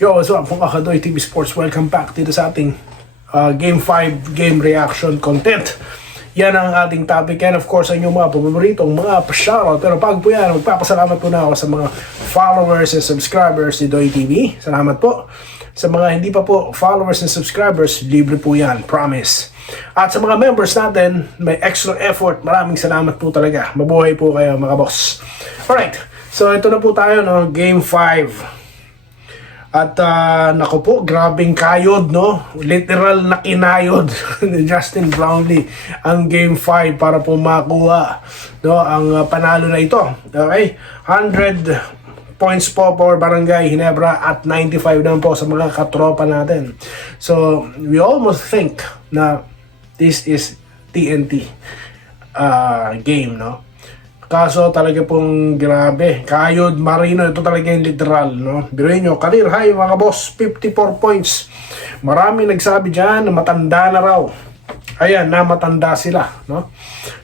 Yo, what's up? Kung Akadoy TV Sports, welcome back dito sa ating Game 5 game reaction content. Yan ang ating topic and of course ang inyong mga paboritong mga pa-shoutout. Pero bago po yan, magpapasalamat po na ako sa mga followers and subscribers ni Doy TV. Salamat po. Sa mga hindi pa po followers and subscribers, libre po yan, promise. At sa mga members natin, may extra effort. Maraming salamat po talaga. Mabuhay po kayo mga boss. Alright, so ito na po tayo, no? Game 5. At nako po, grabing kayod, no? Literal na kinayod ni Justin Brownlee ang Game 5 para po makuha, no, ang panalo na ito. Okay? 100 points po for Barangay Ginebra at 95 naman po sa mga katropa natin. So, we almost think na this is TNT game, no? Kaso talaga pong grabe. Kayod Marino, ito talaga yung literal, no? Biruin nyo, career high mga boss, 54 points. Marami nagsabi dyan na matanda na raw. Ayan, na matanda sila, no?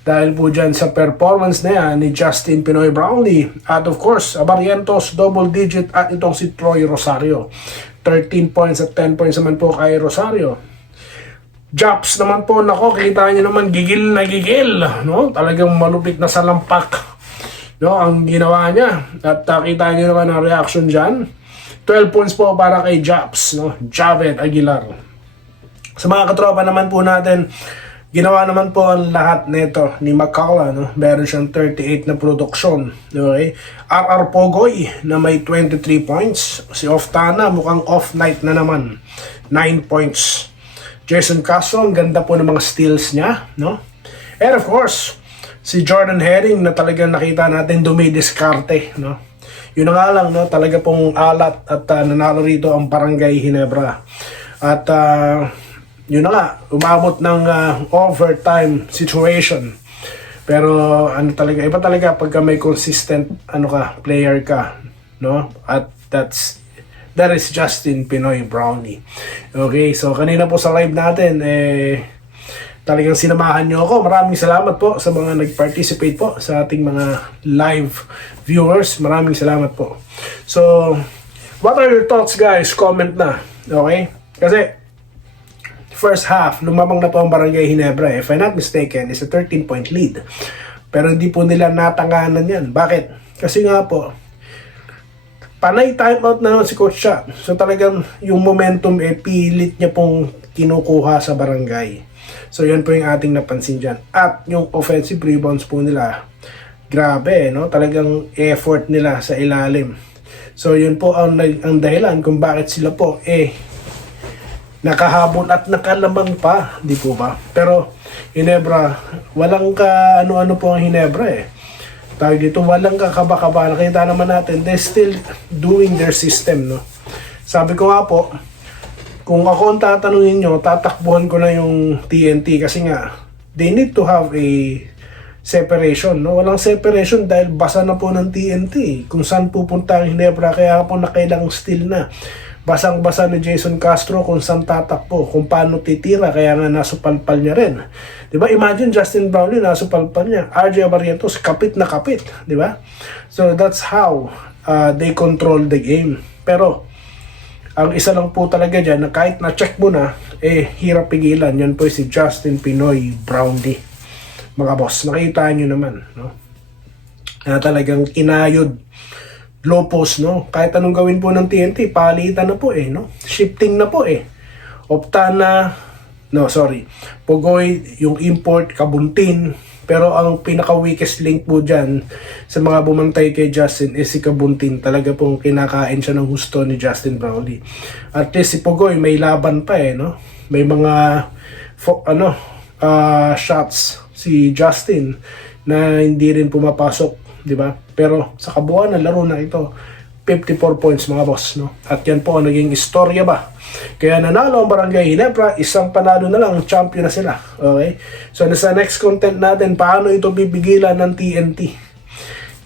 Dahil po dyan sa performance na yan ni Justin Pinoy Brownlee. At of course, Abarientos, double digit at itong si Troy Rosario. 13 points at 10 points naman po kay Rosario. Japs naman po, nako, kita nyo naman, gigil na gigil, no? Talagang malupit na salampak, no, ang ginawa niya. At kita nyo naman ang reaction dyan. 12 points po para kay Japs, no? Javed Aguilar. Sa mga katropa naman po natin, ginawa naman po ang lahat nito ni Macala, no? Meron siyang 38 na produksyon, okay? RR Pogoy na may 23 points. Si Oftana mukhang off night na naman, 9 points. Jason Castro, ang ganda po ng mga steals niya, no? And of course, si Jordan Herring na talagang nakita natin dumidiskarte, no? Yun na nga lang, no? Talaga pong alat at nanalo rito ang Barangay Ginebra. At yun na nga, umabot ng overtime situation. Pero ano talaga, iba talaga pagka may consistent player ka, no? At that is Justin Pinoy Brownlee. Okay, so kanina po sa live natin, talagang sinamahan nyo ako. Maraming salamat po sa mga nag-participate po sa ating mga live viewers. Maraming salamat po. So, what are your thoughts guys? Comment na. Okay? Kasi, first half, lumamang na po ang Barangay Ginebra. If I'm not mistaken, is a 13-point lead. Pero hindi po nila natanganan yan. Bakit? Kasi nga po, panay timeout na si Coach siya. So talagang yung momentum pilit niya pong kinukuha sa Barangay. So yan po yung ating napansin dyan. At yung offensive rebounds po nila, grabe, no? Talagang effort nila sa ilalim. So yun po ang dahilan kung bakit sila po nakahabol at nakalamang pa, di po ba? Pero Ginebra, walang ano-ano po ang Ginebra Tawag dito, walang kakaba-kaba. Nakita naman natin, they're still doing their system, no? Sabi ko nga po, kung ako ang tatanungin nyo, tatakbuhan ko na yung TNT kasi nga, they need to have a separation, no? Walang separation dahil basa na po ng TNT. Kung saan pupunta ang Ginebra, kaya po nakailang steal na. Basang-basa ni Jason Castro kung saan tatakbo, kung paano titira, kaya nga nasupalpal niya rin. Diba? Imagine Justin Brownlee, nasupalpal niya. RJ Barrientos, kapit na kapit. Diba? So that's how they control the game. Pero, ang isa lang po talaga dyan, na kahit na-check mo na, hirap pigilan. Yan po si Justin Pinoy Brownlee. Mga boss, nakita nyo naman, no? Na talagang kinayod. Low post, no? Kahit anong gawin po ng TNT, palitan na po no? Shifting na po Oftana, Pogoy, yung import, Kabuntin. Pero ang pinaka-weakest link po dyan sa mga bumantay kay Justin is si Kabuntin. Talaga pong kinakain siya ng husto ni Justin Brownlee. At least si Pogoy may laban pa no? May mga shots si Justin na hindi rin pumapasok, di ba? Pero sa kabuuan ng laro na ito, 54 points mga boss, no? At yan po ang naging istorya ba. Kaya nanalo ang Barangay Ginebra, isang panalo na lang, champion na sila. Okay? So sa next content natin, paano ito bibigilan ng TNT?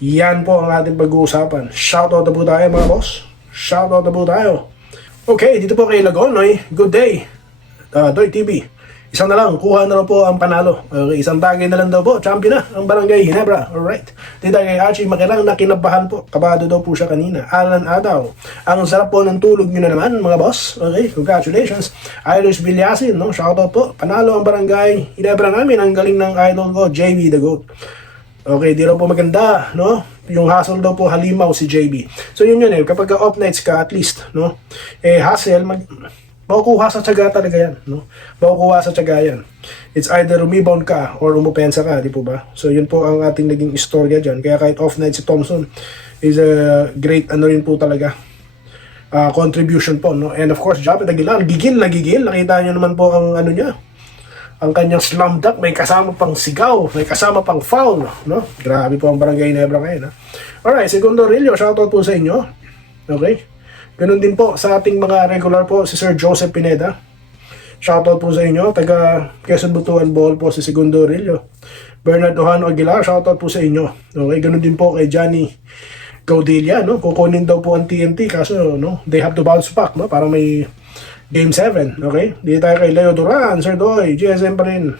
Yan po ang ating pag-uusapan. Shoutout na po tayo mga boss. Shoutout na po tayo. Okay, dito po kay Lagonoy. Good day. Doy TV. Isa na lang, kuha na lang po ang panalo. Okay, isang tagay na lang daw po, champion na ang Barangay Ginebra. Alright. Dito kay Archie Makilang na kinabahan po. Kabado daw po siya kanina. Alan Adaw. Ang sarap po ng tulog nyo na naman, mga boss. Okay, congratulations. Irish Vilyasin, no? Shoutout po. Panalo ang Barangay Ginebra namin. Ang galing ng idol ko, JB the GOAT. Okay, di raw po maganda, no? Yung hustle daw po halimaw si JB. So yun eh, kapag off nights ka at least, no? Hustle, makukuha sa tiyaga talaga yan, no? Makukuha sa tiyaga yan. It's either rebound ka or umupensa ka, di po ba? So yun po ang ating naging istorya dyan. Kaya kahit off night si Thompson is a great ano rin po talaga contribution po, no? And of course, Japet Aguilar, gigil na gigil. Nakita nyo naman po ang ano niya, ang kanyang slam dunk, may kasama pang sigaw, may kasama pang foul, no? Grabe po ang Barangay Ginebra ngayon, ha? Alright, Segundo Rillo, shoutout po sa inyo. Okay? Ganun din po sa ating mga regular po, si Sir Joseph Pineda. Shoutout po sa inyo. Taga Quezon Butuan Bohol po si Segundo Rillo. Bernard Ohano Aguilar, shoutout po sa inyo. Okay, ganun din po kay Johnny Gaudilla, no? Kukunin daw po ang TNT kaso, no? They have to bounce back, no? Para may Game 7, okay? Dito tayo kay Leo Duran, Sir Doy, GSM pa rin.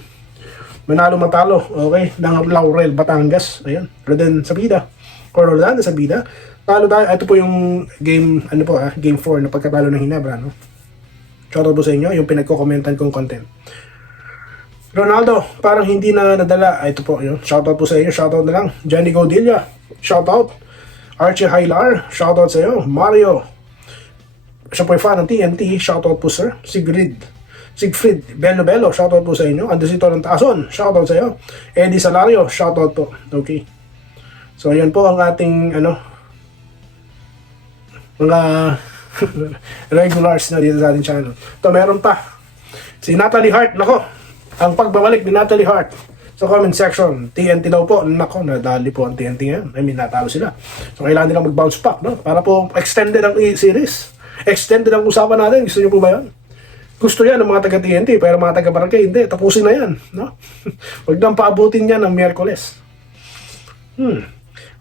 Manalo matalo, okay? Ng Laurel, Batangas. Ayan, Rodan Sabida. Or Rolando Sabida. Talo tayo. Ito po yung game, ano po game 4 na pagkatalo ng Ginebra, no? Shoutout po sa inyo, yung pinagko-commentan kong content. Ronaldo, parang hindi na nadala. Ito po, yun. Shoutout po sa inyo, shoutout na lang. Johnny Gaudilla, shoutout. Archie Hilar, shoutout sa iyo. Mario, siya po yung fan ng TNT, shoutout po sir. Siegfried Bello, shoutout po sa inyo. Andesito ng Taason, shoutout sa iyo. Eddie Salario, shoutout po. Okay. So, yan po ang ating, mga regulars na dito sa ating channel. Ito, meron pa. Si Natalie Hart, nako. Ang pagbabalik ni Natalie Hart sa comment section. TNT daw po. Nako, nadali po ang TNT ngayon. I mean, natalo sila. So, kailangan nilang mag-bounce back, no? Para po extended ang series. Extended ang usapan natin. Gusto niyo po ba yan? Gusto yan ng mga taga-TNT, pero mga taga-Barangay, hindi. Tapusin na yan, no? Huwag nang paabutin yan ng Miyerkules.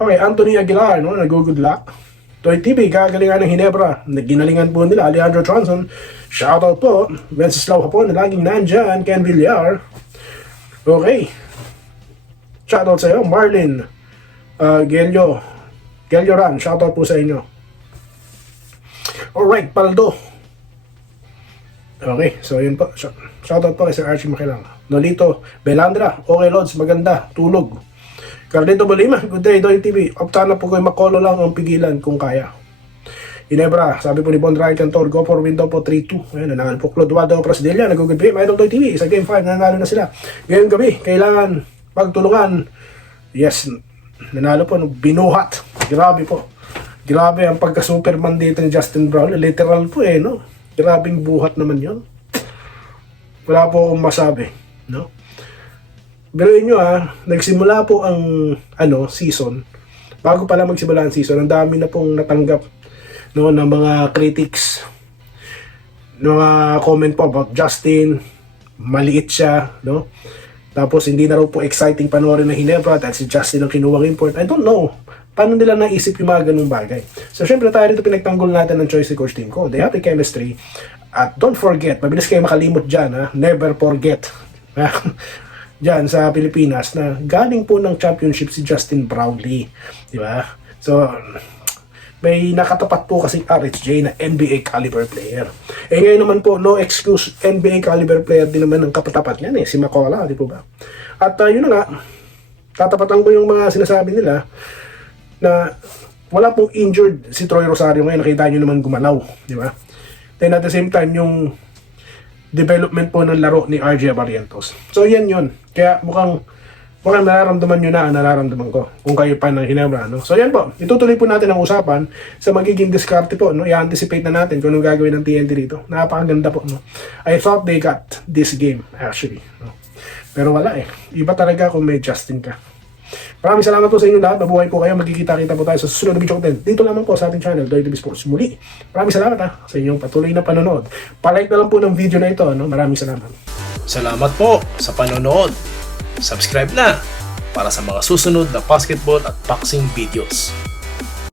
Okay, Anthony Aguilar, no? Nag-good luck. Toy TV, kagalingan ng Ginebra. Ginalingan po nila. Alejandro Tronson, shoutout po. Wenceslao Hapon, na laging nandyan. Ken Villar. Okay. Shoutout sa iyo. Marlin. Gelio Ran, shoutout po sa inyo. Alright, Paldo. Okay, so yun po. Shoutout po kay Sir Archie Makilang. Nolito Belandra, okay Lods, maganda. Tulog. Carlito Bolima, good day, Doy TV. Opta na po kayo, makolo lang ang pigilan kung kaya. Ginebra, sabi po ni Bon Ryan Cantor, go for window po 3-2. Ayan, nanalo po Clodoaldo Prasidilla, nag-good day, Idol Doy TV. Sa Game 5, nanalo na sila. Ngayong gabi, kailangan pagtulungan. Yes, nanalo po, binuhat. Grabe po. Grabe ang pagka-Superman dito ni Justin Brown. Literal po no? Grabing buhat naman yon. Wala po akong masabi, no? Biruin nyo nagsimula po ang season. Bago pala magsimula ang season, ang dami na pong natanggap ng mga critics, mga comment po about Justin. Maliit siya, no? Tapos hindi na raw po exciting panoorin na Ginebra dahil si Justin ang kinuwang import. I don't know. Paano nila naisip yung mga ganung bagay? So syempre tayo dito pinagtanggol natin ng choice ni Coach Team ko. They have the chemistry. At don't forget, mabilis kayo makalimot dyan, never forget. Diyan sa Pilipinas na galing po ng championship si Justin Brownlee, di ba? So may nakatapat po kasing RHJ na NBA caliber player. Ngayon naman po, no excuse, NBA caliber player din naman ang kapatapat niyan si Makola, di po ba? At yun na nga, tatapatan ko yung mga sinasabi nila na wala pong injured si Troy Rosario ngayon, nakita nyo naman gumalaw, di ba? Then at the same time, yung development po ng laro ni RJ Barrientos. So yan yun. Kaya mukhang nararamdaman nyo na ang nararamdaman ko kung kayo pa ng Ginebra, no? So yan po, itutuloy po natin ang usapan sa magiging diskarte po, no? I-anticipate na natin kung anong gagawin ng TNT dito. Napakaganda po, no? I thought they got this game, actually, no? Pero wala iba talaga kung may Justin ka. Maraming salamat po sa inyo lahat. Mabuhay po kayo. Magkikita-kita po tayo sa susunod na video content. Dito lamang po sa ating channel, Doy TV Sports. Muli, maraming salamat sa inyong patuloy na panonood. Palike na lang po ng video na ito, no? Maraming salamat. Salamat po sa panonood. Subscribe na para sa mga susunod na basketball at boxing videos.